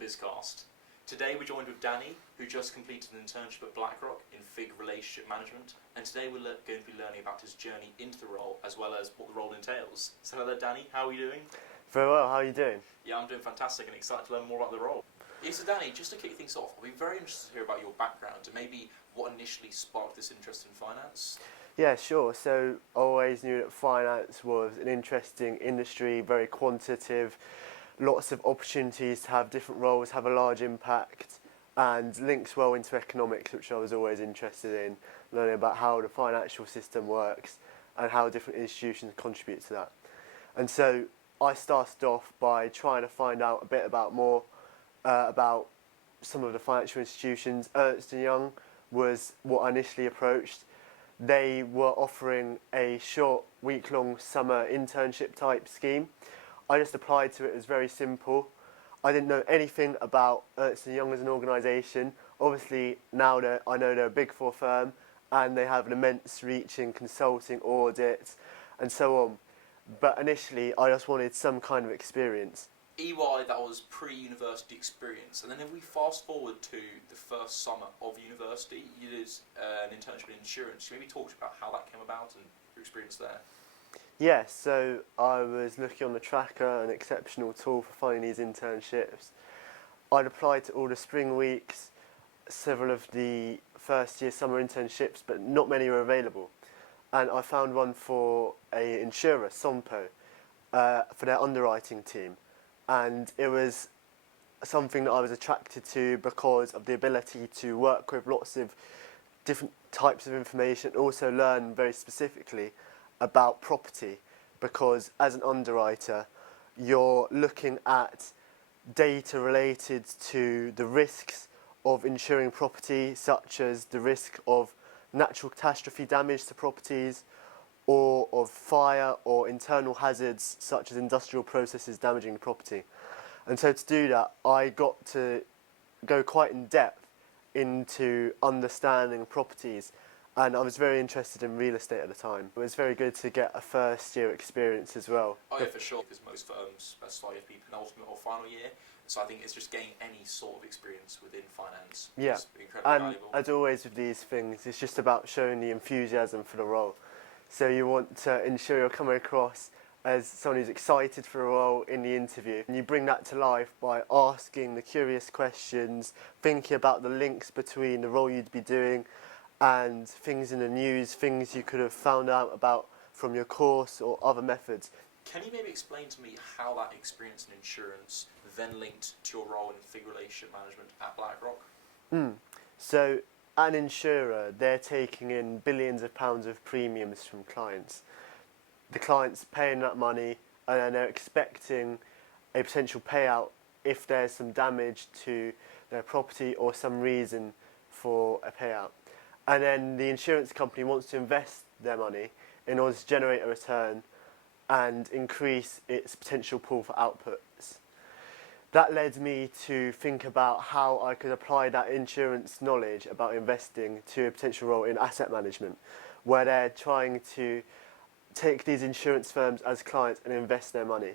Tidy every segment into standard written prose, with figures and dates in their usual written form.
Bizcast. Today we're joined with Danny, who just completed an internship at BlackRock in FIG Relationship Management, and today we're going to be learning about his journey into the role, as well as what the role entails. So hello Danny, how are you doing? Very well, how are you doing? Yeah, I'm doing fantastic and excited to learn more about the role. Yeah, so Danny, just to kick things off, I'd be very interested to hear about your background and maybe what initially sparked this interest in finance. Yeah, sure. So I always knew that finance was an interesting industry, very quantitative, lots of opportunities to have different roles, have a large impact, and links well into economics, which I was always interested in, learning about how the financial system works and how different institutions contribute to that. And so I started off by trying to find out a bit about some of the financial institutions. Ernst & Young was what I initially approached. They were offering a short week-long summer internship type scheme. I just applied to it. It was very simple. I didn't know anything about Ernst & Young as an organisation. Obviously, now that I know they're a Big Four firm and they have an immense reach in consulting, audit, and so on. But initially, I just wanted some kind of experience. EY, that was pre-university experience, and then if we fast forward to the first summer of university, you did an internship in insurance. Can you maybe talk about how that came about and your experience there? Yeah, so I was looking on the tracker, an exceptional tool for finding these internships. I'd applied to all the spring weeks, several of the first year summer internships, but not many were available. And I found one for an insurer, Sompo, for their underwriting team. And it was something that I was attracted to because of the ability to work with lots of different types of information, also learn very specifically about property, because as an underwriter you're looking at data related to the risks of insuring property, such as the risk of natural catastrophe damage to properties, or of fire or internal hazards such as industrial processes damaging the property. And so to do that, I got to go quite in depth into understanding properties, and I was very interested in real estate at the time. It was very good to get a first year experience as well. Oh yeah, for sure, because most firms specify you have to be penultimate or final year, so I think it's just getting any sort of experience within finance. Yeah, Is incredibly and valuable. as always with these things, it's just about showing the enthusiasm for the role. So you want to ensure you're coming across as someone who's excited for a role in the interview. And you bring that to life by asking the curious questions, thinking about the links between the role you'd be doing and things in the news, things you could have found out about from your course or other methods. Can you maybe explain to me how that experience in insurance then linked to your role in FIG Relationship Management at BlackRock? So an insurer, they're taking in billions of pounds of premiums from clients. The client's paying that money and then they're expecting a potential payout if there's some damage to their property or some reason for a payout. And then the insurance company wants to invest their money in order to generate a return and increase its potential pool for outputs. That led me to think about how I could apply that insurance knowledge about investing to a potential role in asset management, where they're trying to take these insurance firms as clients and invest their money.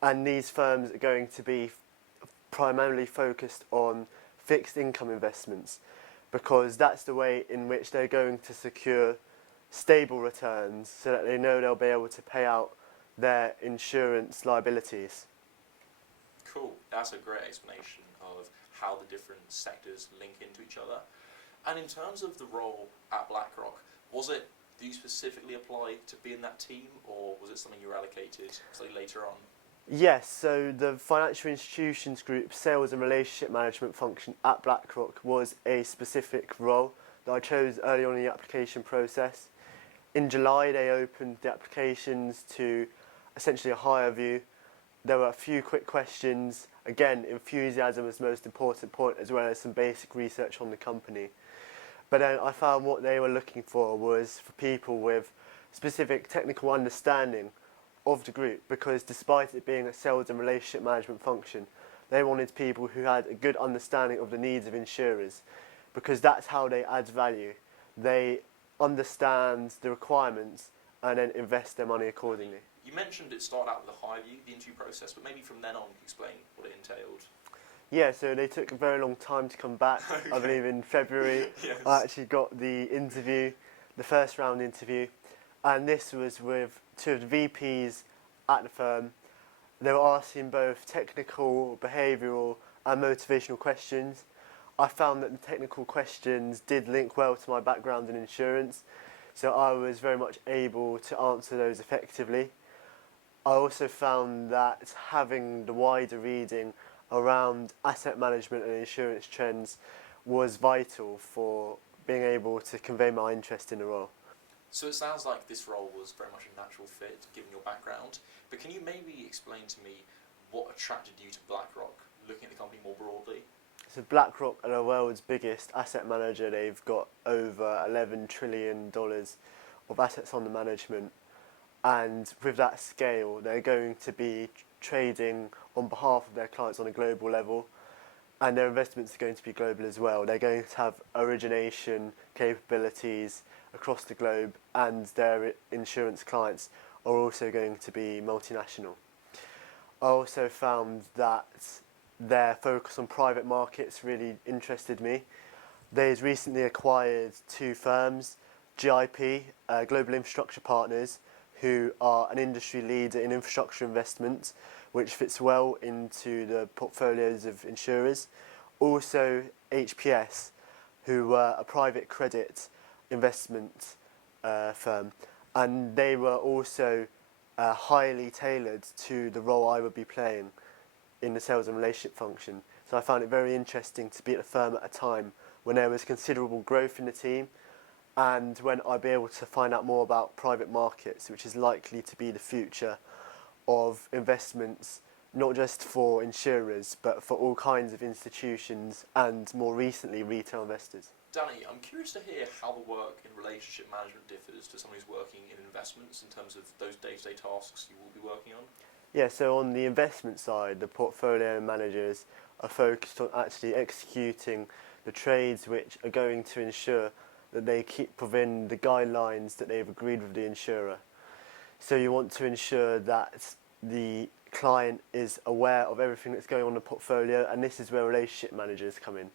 And these firms are going to be primarily focused on fixed income investments, because that's the way in which they're going to secure stable returns so that they know they'll be able to pay out their insurance liabilities. Cool, that's a great explanation of how the different sectors link into each other. And in terms of the role at BlackRock, did you specifically apply to be in that team, or was it something you were allocated slightly later on? Yes, so the Financial Institutions Group Sales and Relationship Management function at BlackRock was a specific role that I chose early on in the application process. In July, they opened the applications to essentially a higher view. There were a few quick questions. Again, enthusiasm was the most important point, as well as some basic research on the company. But then I found what they were looking for was for people with specific technical understanding of the group, because despite it being a sales and relationship management function, they wanted people who had a good understanding of the needs of insurers, because that's how they add value. They understand the requirements and then invest their money accordingly. You mentioned it started out with a high view, the interview process, but maybe from then on, explain what it entailed. Yeah, so they took a very long time to come back. Okay. I believe in February Yes. I actually got the interview, the first round interview, and this was with two of the VPs at the firm. They were asking both technical, behavioural and motivational questions. I found that the technical questions did link well to my background in insurance, so I was very much able to answer those effectively. I also found that having the wider reading around asset management and insurance trends was vital for being able to convey my interest in the role. So it sounds like this role was very much a natural fit, given your background. But can you maybe explain to me what attracted you to BlackRock, looking at the company more broadly? So BlackRock are the world's biggest asset manager. They've got over $11 trillion of assets under management. And with that scale, they're going to be trading on behalf of their clients on a global level. And their investments are going to be global as well. They're going to have origination capabilities across the globe, and their insurance clients are also going to be multinational. I also found that their focus on private markets really interested me. They've recently acquired two firms, GIP, Global Infrastructure Partners, who are an industry leader in infrastructure investment, which fits well into the portfolios of insurers. Also HPS, who were a private credit investment firm, and they were also highly tailored to the role I would be playing in the sales and relationship function. So I found it very interesting to be at the firm at a time when there was considerable growth in the team, and when I'd be able to find out more about private markets, which is likely to be the future of investments, not just for insurers, but for all kinds of institutions and more recently retail investors. Danny, I'm curious to hear how the work in relationship management differs to someone who's working in investments in terms of those day-to-day tasks you will be working on. Yeah, so on the investment side, the portfolio managers are focused on actually executing the trades which are going to ensure that they keep within the guidelines that they've agreed with the insurer. So you want to ensure that the client is aware of everything that's going on in the portfolio, and this is where relationship managers come in.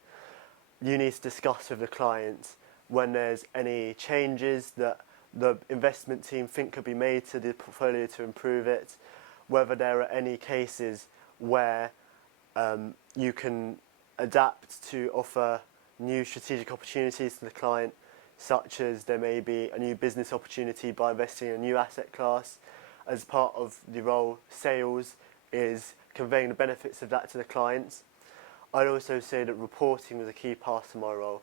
You need to discuss with the client when there's any changes that the investment team think could be made to the portfolio to improve it, whether there are any cases where you can adapt to offer new strategic opportunities to the client, such as there may be a new business opportunity by investing in a new asset class. As part of the role, sales is conveying the benefits of that to the clients. I'd also say that reporting was a key part of my role,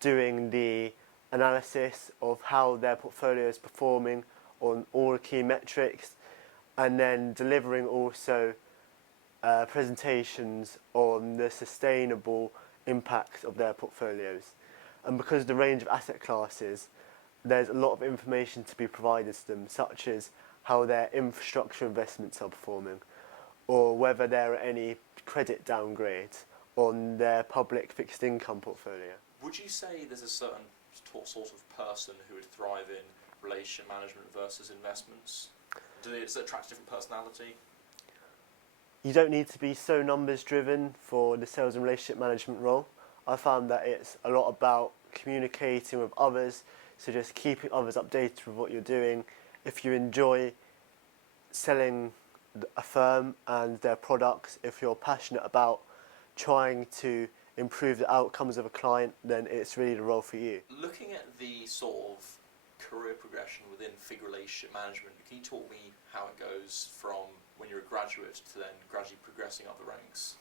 doing the analysis of how their portfolio is performing on all the key metrics, and then delivering also presentations on the sustainable impact of their portfolios. And because of the range of asset classes, there's a lot of information to be provided to them, such as how their infrastructure investments are performing, or whether there are any credit downgrades on their public fixed income portfolio. Would you say there's a certain sort of person who would thrive in relationship management versus investments? Does it attract a different personality? You don't need to be so numbers driven for the sales and relationship management role. I found that it's a lot about communicating with others, so just keeping others updated with what you're doing. If you enjoy selling a firm and their products, if you're passionate about trying to improve the outcomes of a client, then it's really the role for you. Looking at the sort of career progression within FIG relationship management, can you talk me how it goes from when you're a graduate to then gradually progressing up the ranks?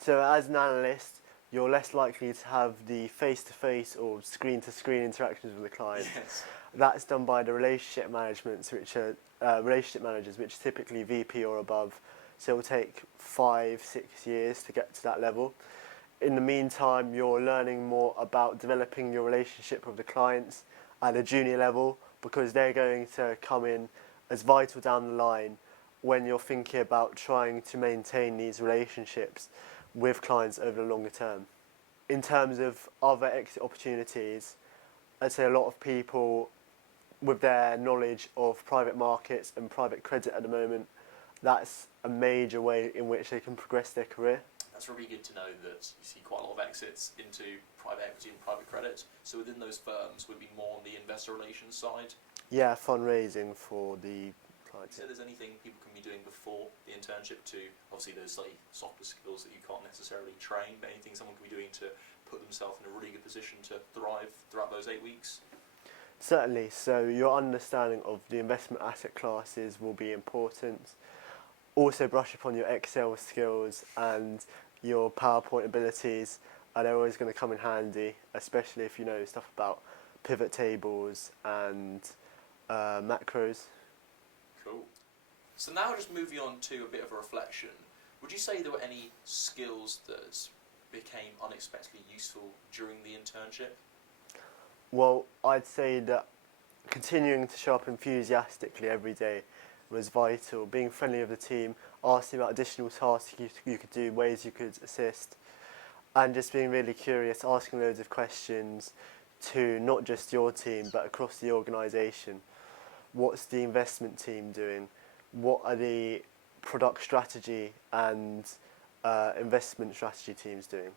So as an analyst, you're less likely to have the face-to-face or screen-to-screen interactions with the client. Yes. That's done by the relationship managers, which are typically VP or above. So it will take 5-6 years to get to that level. In the meantime, you're learning more about developing your relationship with the clients at a junior level, because they're going to come in as vital down the line when you're thinking about trying to maintain these relationships with clients over the longer term. In terms of other exit opportunities, I'd say a lot of people with their knowledge of private markets and private credit at the moment, that's a major way in which they can progress their career. That's really good to know that you see quite a lot of exits into private equity and private credit. So within those firms, would be more on the investor relations side. Yeah, fundraising for the clients. So there's anything people can be doing before the internship to, obviously those like softer skills that you can't necessarily train, but anything someone can be doing to put themselves in a really good position to thrive throughout those 8 weeks? Certainly, so your understanding of the investment asset classes will be important. Also brush upon your Excel skills and your PowerPoint abilities, and they're always going to come in handy, especially if you know stuff about pivot tables and macros. Cool. So now just moving on to a bit of a reflection, would you say there were any skills that became unexpectedly useful during the internship? Well, I'd say that continuing to show up enthusiastically every day was vital. Being friendly with the team, asking about additional tasks you could do, ways you could assist, and just being really curious, asking loads of questions to not just your team but across the organisation. What's the investment team doing? What are the product strategy and investment strategy teams doing?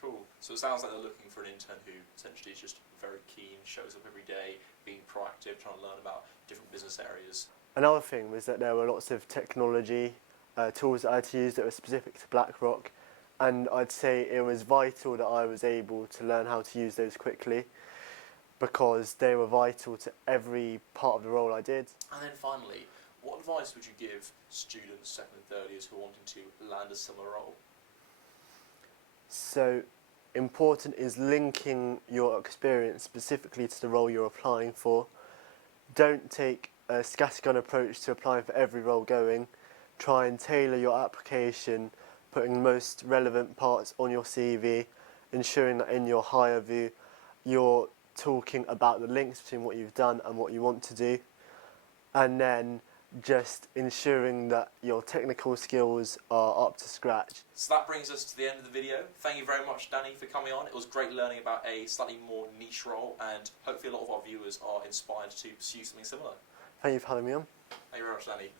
Cool. So it sounds like they're looking for an intern who essentially is just very keen, shows up every day, being proactive, trying to learn about different business areas. Another thing was that there were lots of technology tools that I had to use that were specific to BlackRock, and I'd say it was vital that I was able to learn how to use those quickly because they were vital to every part of the role I did. And then finally, what advice would you give students, second and third years who are wanting to land a similar role? So important is linking your experience specifically to the role you're applying for. Don't take a scattergun approach to applying for every role going. Try and tailor your application, putting the most relevant parts on your CV, ensuring that in your hire view you're talking about the links between what you've done and what you want to do, and then just ensuring that your technical skills are up to scratch. So that brings us to the end of the video. Thank you very much, Danny, for coming on. It was great learning about a slightly more niche role, and hopefully a lot of our viewers are inspired to pursue something similar. Thank you for having me on. Thank you very much, Danny.